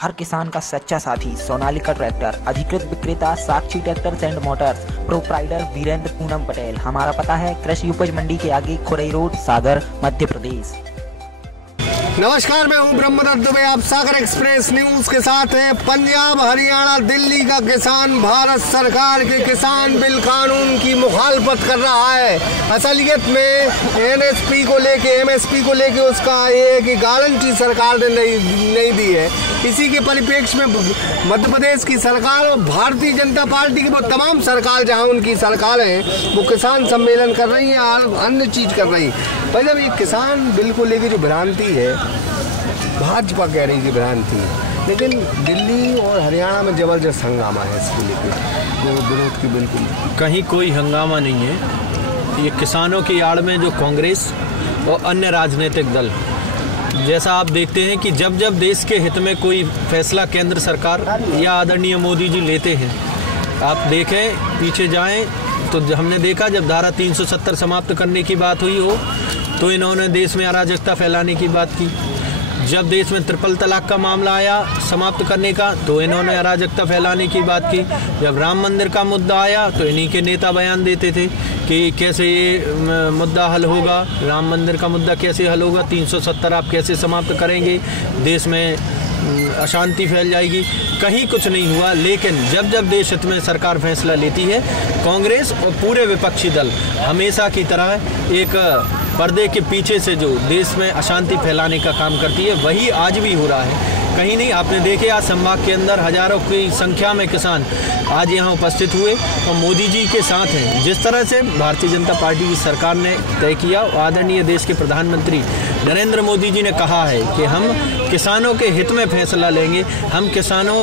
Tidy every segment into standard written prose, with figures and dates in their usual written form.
हर किसान का सच्चा साथी सोनालिका ट्रैक्टर, अधिकृत विक्रेता Sakshi tractors and motors, proprietor Virendra Poonam Patel. हमारा पता है कृषि उपज मंडी के आगे, खुरई रोड, सागर, मध्य प्रदेश। नमस्कार, मैं हूं ब्रह्मदत्त दुबे। आप सागर एक्सप्रेस न्यूज के साथ हैं। पंजाब, हरियाणा, दिल्ली का किसान भारत सरकार के किसान बिल कानून की मुखालफत कर रहा है। असलियत में एमएसपी को लेके उसका ये कि गारंटी सरकार ने नहीं दी है। इसी के परिप्रेक्ष्य में मध्य प्रदेश की सरकार और भारतीय जनता पार्टी की वो तमाम सरकार जहां उनकी सरकारें हैं वो किसान सम्मेलन कर रही हैं और अन्य चीज़ कर रही हैं। पर जब ये किसान बिल को लेके जो भ्रांति है, भाजपा कह रही थी भ्रांति है, लेकिन दिल्ली और हरियाणा में जबरदस्त हंगामा है इसको लेकर, जो विरोध की बिल्कुल कहीं कोई हंगामा नहीं है। ये किसानों की आड़ में जो कांग्रेस और अन्य राजनीतिक दल, जैसा आप देखते हैं कि जब जब देश के हित में कोई फैसला केंद्र सरकार या आदरणीय मोदी जी लेते हैं, आप देखें पीछे जाएं तो हमने देखा जब धारा 370 समाप्त करने की बात हुई हो तो इन्होंने देश में अराजकता फैलाने की बात की। जब देश में ट्रिपल तलाक का मामला आया समाप्त करने का तो इन्होंने अराजकता फैलाने की बात की। जब राम मंदिर का मुद्दा आया तो इन्हीं के नेता बयान देते थे कि कैसे ये मुद्दा हल होगा, राम मंदिर का मुद्दा कैसे हल होगा, 370 आप कैसे समाप्त करेंगे, देश में अशांति फैल जाएगी। कहीं कुछ नहीं हुआ। लेकिन जब जब देश हित में सरकार फैसला लेती है, कांग्रेस और पूरे विपक्षी दल हमेशा की तरह एक पर्दे के पीछे से जो देश में अशांति फैलाने का काम करती है, वही आज भी हो रहा है। कहीं नहीं, आपने देखे आज संभाग के अंदर हजारों की संख्या में किसान आज यहाँ उपस्थित हुए और मोदी जी के साथ हैं। जिस तरह से भारतीय जनता पार्टी की सरकार ने तय किया, आदरणीय देश के प्रधानमंत्री नरेंद्र मोदी जी ने कहा है कि हम किसानों के हित में फैसला लेंगे, हम किसानों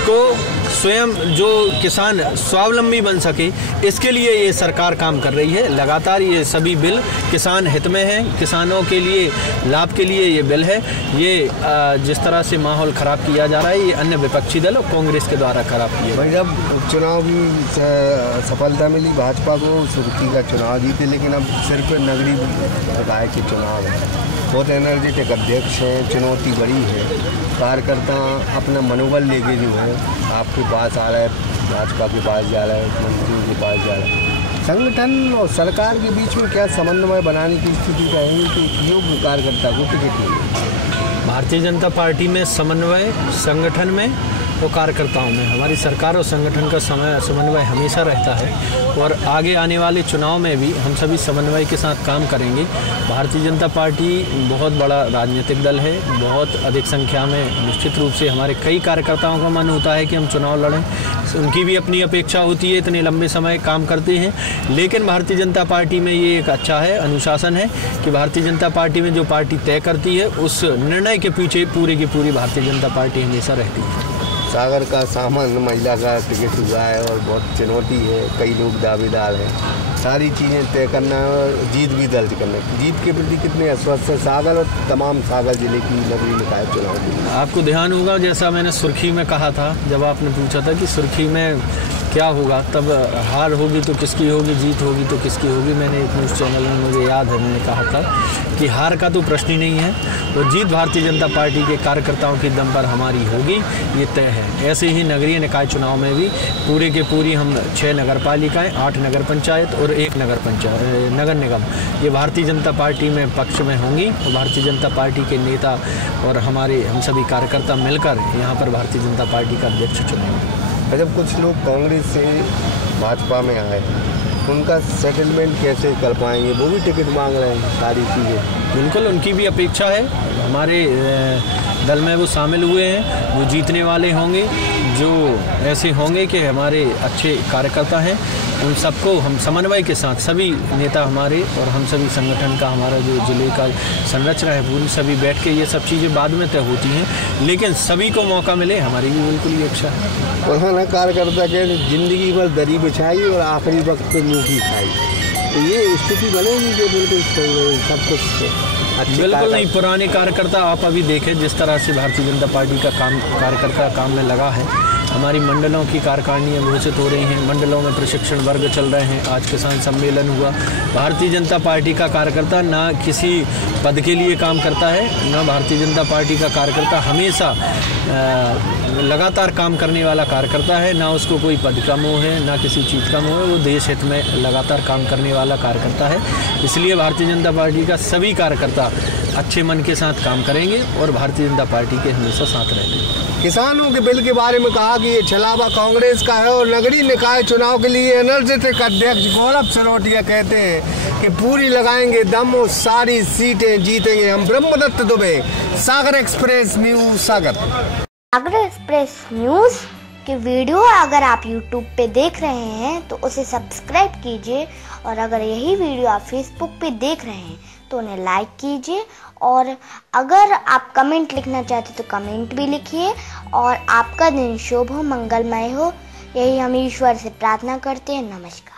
को स्वयं जो किसान स्वावलंबी बन सके, इसके लिए ये सरकार काम कर रही है। लगातार ये सभी बिल किसान हित में हैं, किसानों के लिए लाभ के लिए ये बिल है। ये जिस तरह से माहौल ख़राब किया जा रहा है, ये अन्य विपक्षी दल और कांग्रेस के द्वारा खराब किया। भाई जब चुनाव की सफलता मिली भाजपा को, सुर्खी का चुनाव जीते, लेकिन अब सिर्फ नगरीय निकाय के चुनाव है। बहुत एनर्जेटिक अध्यक्ष हैं, चुनौती बड़ी है। कार्यकर्ता अपना मनोबल लेके जो है आपके पास आ रहा है, भाजपा के पास जा रहा है, मंत्रियों के पास जा रहा है। संगठन और सरकार के बीच में क्या समन्वय बनाने की स्थिति रहेगी कि योग्य कार्यकर्ता को टिकट मिले? भारतीय जनता पार्टी में समन्वय संगठन में और कार्यकर्ताओं में, हमारी सरकार और संगठन का समन्वय हमेशा रहता है और आगे आने वाले चुनाव में भी हम सभी समन्वय के साथ काम करेंगे। भारतीय जनता पार्टी बहुत बड़ा राजनीतिक दल है, बहुत अधिक संख्या में निश्चित रूप से हमारे कई कार्यकर्ताओं का मन होता है कि हम चुनाव लड़ें, उनकी भी अपनी अपेक्षा होती है, इतने लंबे समय काम करते हैं। लेकिन भारतीय जनता पार्टी में ये एक अच्छा है, अनुशासन है कि भारतीय जनता पार्टी में जो पार्टी तय करती है उस निर्णय के पीछे पूरी की पूरी भारतीय जनता पार्टी हमेशा रहती है। सागर का सामान्य महिला का टिकट हुआ है और बहुत चुनौती है, कई लोग दावेदार हैं, सारी चीज़ें तय करना और जीत भी दर्ज करना। जीत के प्रति कितने आश्वस्त है सागर और तमाम सागर जिले की नगरीय निकाय चुनाव? आपको ध्यान होगा, जैसा मैंने सुर्खी में कहा था, जब आपने पूछा था कि सुर्खी में क्या होगा, तब हार होगी तो किसकी होगी, जीत होगी तो किसकी होगी, मैंने एक न्यूज़ चैनल में मुझे याद है मैंने कहा था कि हार का तो प्रश्न ही नहीं है और जीत भारतीय जनता पार्टी के कार्यकर्ताओं की दम पर हमारी होगी, ये तय है। ऐसे ही नगरीय निकाय चुनाव में भी पूरे के पूरी हम 6 नगर पालिकाएँ, 8 नगर पंचायत और 1 नगर निगम, ये भारतीय जनता पार्टी में पक्ष में होंगी और भारतीय जनता पार्टी के नेता और हम सभी कार्यकर्ता मिलकर यहाँ पर भारतीय जनता पार्टी का अध्यक्ष चुनेंगे। जब कुछ लोग कांग्रेस से भाजपा में आए, उनका सेटलमेंट कैसे कर पाएंगे? वो भी टिकट मांग रहे हैं, सारी चीज़ें। बिल्कुल उनकी भी अपेक्षा है, हमारे दल में वो शामिल हुए हैं, वो जीतने वाले होंगे, जो ऐसे होंगे कि हमारे अच्छे कार्यकर्ता हैं, उन सबको हम समन्वय के साथ सभी नेता हमारे और हम सभी संगठन का, हमारा जो जिले का संरचना है पूरी, सभी बैठ के ये सब चीज़ें बाद में तय होती हैं, लेकिन सभी को मौका मिले, हमारी भी बिल्कुल ये इच्छा है। उन्होंने कार्यकर्ता के जिंदगी भर दरी बिछाई और आखिरी वक्त पे मुँह की खाई, तो ये स्थिति बनेगी कि बिल्कुल सब कुछ बिल्कुल नहीं। पुराने कार्यकर्ता आप अभी देखें जिस तरह से भारतीय जनता पार्टी का कार्यकर्ता काम में लगा है, हमारी मंडलों की कार्यकारिणियाँ घोषित हो रही हैं, मंडलों में प्रशिक्षण वर्ग चल रहे हैं, आज किसान सम्मेलन हुआ। भारतीय जनता पार्टी का कार्यकर्ता ना किसी पद के लिए काम करता है, ना भारतीय जनता पार्टी का कार्यकर्ता हमेशा लगातार काम करने वाला कार्यकर्ता है, ना उसको कोई पद का मोह है, ना किसी चीज़ का मोह है। वो देश हित में लगातार काम करने वाला कार्यकर्ता है। इसलिए भारतीय जनता पार्टी का सभी कार्यकर्ता अच्छे मन के साथ काम करेंगे और भारतीय जनता पार्टी के हमेशा साथ रहेंगे। किसानों के बिल के बारे में कहा कि ये छलावा कांग्रेस का है और नगरीय निकाय चुनाव के लिए एनर्जेटिक अध्यक्ष गौरव सरोटिया कहते हैं कि पूरी लगाएंगे दम और सारी सीटें जीतेंगे। हम ब्रह्मदत्त दुबे, सागर एक्सप्रेस न्यूज, सागर। सागर एक्सप्रेस न्यूज की वीडियो अगर आप YouTube पे देख रहे हैं तो उसे सब्सक्राइब कीजिए, और अगर यही वीडियो आप Facebook पे देख रहे हैं तो उन्हें लाइक कीजिए, और अगर आप कमेंट लिखना चाहते तो कमेंट भी लिखिए। और आपका दिन शुभ हो, मंगलमय हो, यही हम ईश्वर से प्रार्थना करते हैं। नमस्कार।